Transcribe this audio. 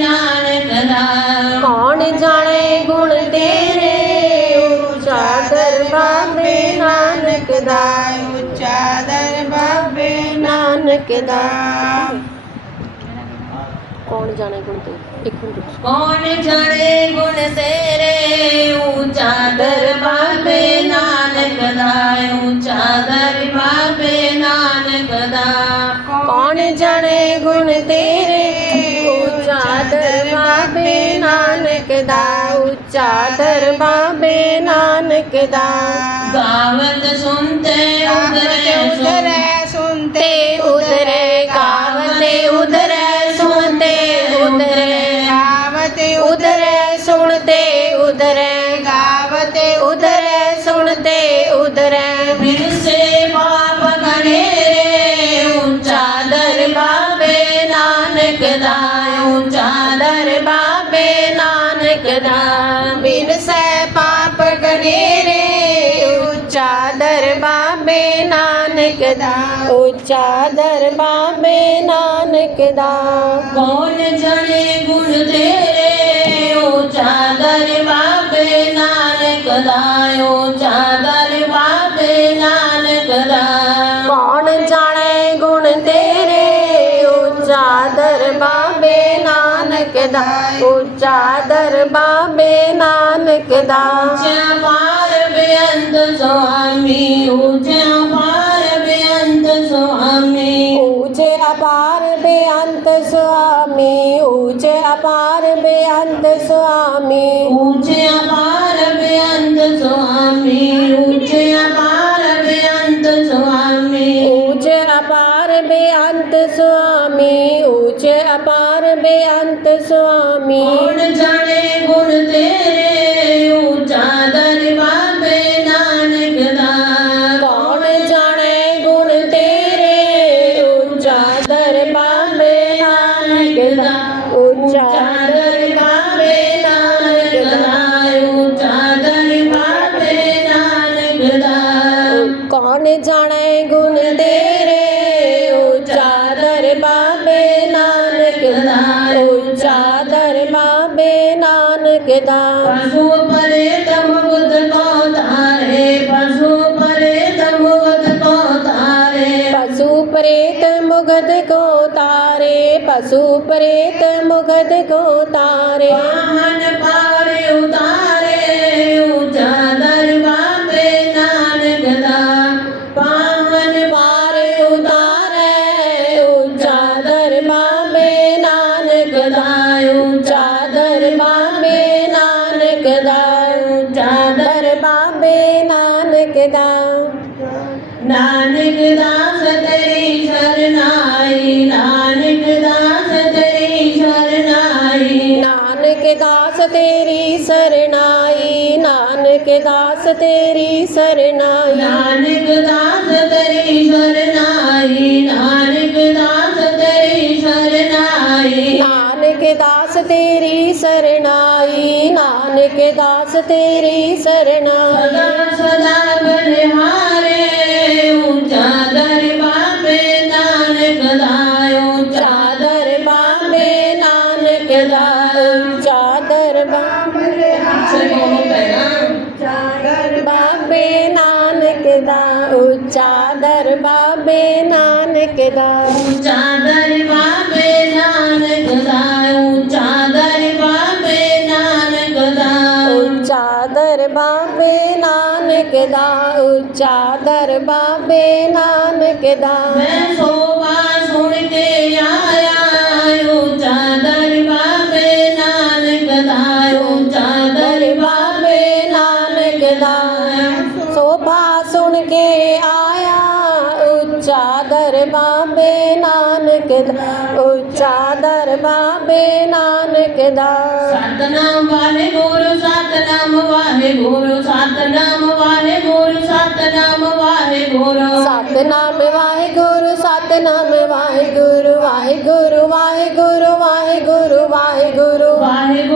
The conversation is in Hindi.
नानक कौन जाने गुण तेरे? ऊँचा दरबार नानक धाम ऊँचा दरबार नानक धाम कौन जाने गुण तेरे? एक मिनट कौन जाने गुण तेरे? ऊँचा दरबार पे नानक धाम ऊँचा दरबार पे नानक कौन जाने गुण तेरे? दरबा बाबे नानक दा उच्चा दरबा बे नानक दा। गावत सुनते उधर उधर सुनते उधर गावत उधर सुनते उधर गावत उधर सुनते उधर गावत उधर सुनते उधर ऊँचा दरबा बे नानक दा सदा बिन से पाप करे रे। उच्चा दरबा में नानक दा। उच्चा दरबा में नानक दा। कौन जने गुण तेरे उच्चा दरबा में नानक दा। શકતા જ્યાં પાર બે અંત સ્વામી ઊંચા પાર બે અંત સ્વામી ઊંચે અપાર બે અંત સ્વામી ઊંચે અપાર બે અંત સ્વામી ઊંચે અપાર બે અંત સ્વામી ઊંચે અપાર બે અંત સ્વામી ઊંચે અપાર બે અંત સ્વામી ઊંચે અપાર બે અંત સ્વામી जाने गुण तेरे ऊँचा दरबा बे नानक ऊँचा दरबा बे नानक दा पशु परे तम बुद्ध को तारे पशु परे तम बुद्ध को तारे पशु प्रेत मुगद को तारे पशु प्रेत मुगद को तारे। दा चादर बाबे नानक दा। नानक दास तेरी शरणाई नानक दास तेरी शरणाई। नानक दास तेरी शरणाई नानक दास तेरी शरणाई। नानक दास दास तेरी शरणा सदा सदा बनिहारे ऊँचा दरबार पे नानक दायो। ऊँचा दरबार पे नानक दायो। ऊँचा दरबार बाबे नानक दा ऊँचा दरबार पे नानक दा ऊँचा चादर बाबे नानक दाम मैं शोभा सुन के आया आयो चादर बाबे नानक दायो चादर बाबे नानक दाम शोभा सुन के ਬਾਬੇ ਨਾਨਕ ਦਾ ਉੱਚਾ ਦਰ ਬਾਬੇ ਨਾਨਕ ਦਾ। ਸਤਨਾਮ ਵਾਲੇ ਗੁਰੂ ਸਤਨਾਮ ਵਾਲੇ ਗੁਰੂ ਸਤਨਾਮ ਵਾਲੇ ਗੁਰੂ ਸਤਨਾਮ ਵਾਲੇ ਗੁਰੂ ਸਤਨਾਮ ਵਾਲੇ ਗੁਰੂ ਸਤਨਾਮ ਵਾਲੇ ਗੁਰੂ ਵਾਹਿਗੁਰੂ ਵਾਹਿਗੁਰੂ ਵਾਹਿਗੁਰੂ ਵਾਹਿਗੁਰੂ। ਵਾਹਿਗੁਰੂ